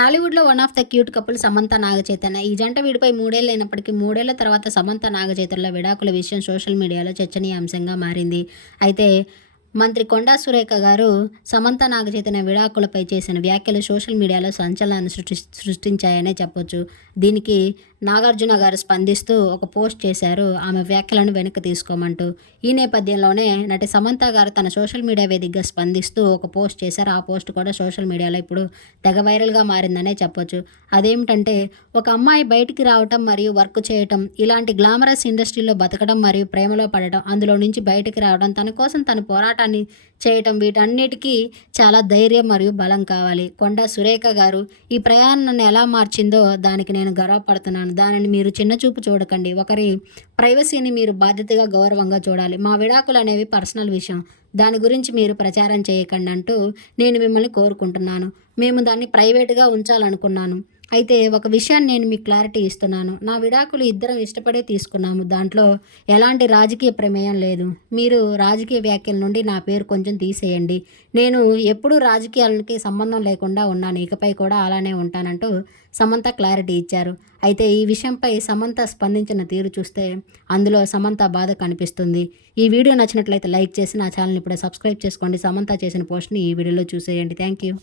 టాలీవుడ్లో one of the cute couple Samantha Naga Chaitanya. ఈ జంట వీడిపై మూడేళ్ళు అయినప్పటికీ మూడేళ్ళ తర్వాత సమంత నాగచైతన్యల విడాకుల విషయం సోషల్ మీడియాలో చర్చనీయాంశంగా మారింది. అయితే మంత్రి కొండా సురేఖ గారు సమంత నాగచైతన్య విడాకులపై చేసిన వ్యాఖ్యలు సోషల్ మీడియాలో సంచలనాన్ని సృష్టి సృష్టించాయనే చెప్పొచ్చు. దీనికి నాగార్జున గారు స్పందిస్తూ ఒక పోస్ట్ చేశారు. ఆమె వ్యాఖ్యలను వెనక్కి తీసుకోమంటూ. ఈ నేపథ్యంలోనే నటి సమంత గారు తన సోషల్ మీడియా వేదికగా స్పందిస్తూ ఒక పోస్ట్ చేశారు. ఆ పోస్ట్ కూడా సోషల్ మీడియాలో ఇప్పుడు తెగ వైరల్గా మారిందనే చెప్పొచ్చు. అదేమిటంటే ఒక అమ్మాయి బయటికి రావటం మరియు వర్క్ చేయటం ఇలాంటి గ్లామరస్ ఇండస్ట్రీలో బతకడం మరియు ప్రేమలో పడటం అందులో నుంచి బయటికి రావడం తన కోసం తన పోరాటాన్ని చేయటం వీటన్నిటికీ చాలా ధైర్యం మరియు బలం కావాలి. కొండ సురేఖ గారు ఈ ప్రయాణాన్ని ఎలా మార్చిందో దానికి నేను గర్వపడుతున్నాను. దానిని మీరు చిన్న చూపు చూడకండి. ఒకరి ప్రైవసీని మీరు బాధ్యతగా గౌరవంగా చూడాలి. మా విడాకులు అనేవి పర్సనల్ విషయం. దాని గురించి మీరు ప్రచారం చేయకండి అంటూ నేను మిమ్మల్ని కోరుకుంటున్నాను. మేము దాన్ని ప్రైవేట్గా ఉంచాలనుకున్నాను. అయితే ఒక విషయాన్ని నేను మీకు క్లారిటీ ఇస్తున్నాను. నా విడాకులు ఇద్దరం ఇష్టపడే తీసుకున్నాము. దాంట్లో ఎలాంటి రాజకీయ ప్రమేయం లేదు. మీరు రాజకీయ వ్యాఖ్యల నుండి నా పేరు కొంచెం తీసేయండి. నేను ఎప్పుడూ రాజకీయాలకి సంబంధం లేకుండా ఉన్నాను. ఇకపై కూడా అలానే ఉంటానంటూ సమంత క్లారిటీ ఇచ్చారు. అయితే ఈ విషయంపై సమంత స్పందించిన తీరు చూస్తే అందులో సమంత బాధ కనిపిస్తుంది. ఈ వీడియో నచ్చినట్లయితే లైక్ చేసి నా ఛానల్ ఇప్పుడే సబ్స్క్రైబ్ చేసుకోండి. సమంత చేసిన పోస్ట్ని ఈ వీడియోలో చూసేయండి. Thank you.